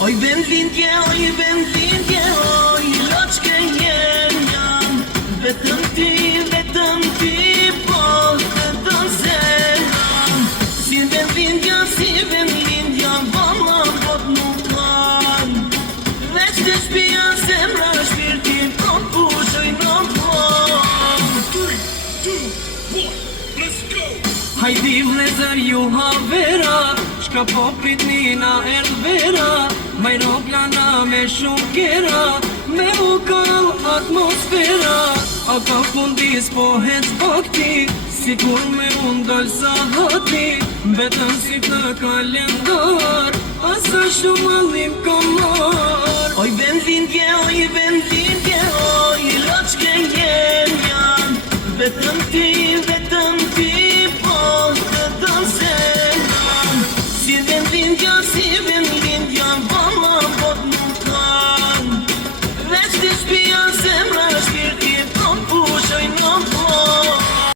Oj vendlindje, oj loqke jam vetëm ti, po vetëm zemra. Si vendlindja, valla pot nuk kan. Veç të shpia zemra, shpirtin po pushoj në plan. 3, 2, 1, let's go! Hajdi vlezër ju havera, shka po pritnina vera. Majro plana me shumë kera, me u kall atmosfera. A ka fundis po hec bakti, sikur me undal sa hati. Betën si të kalendar, asa shumë allim kamar. Oj vendlindje, oj loqke jam vetëm ti, po vetëm zemra. Si vendlindja,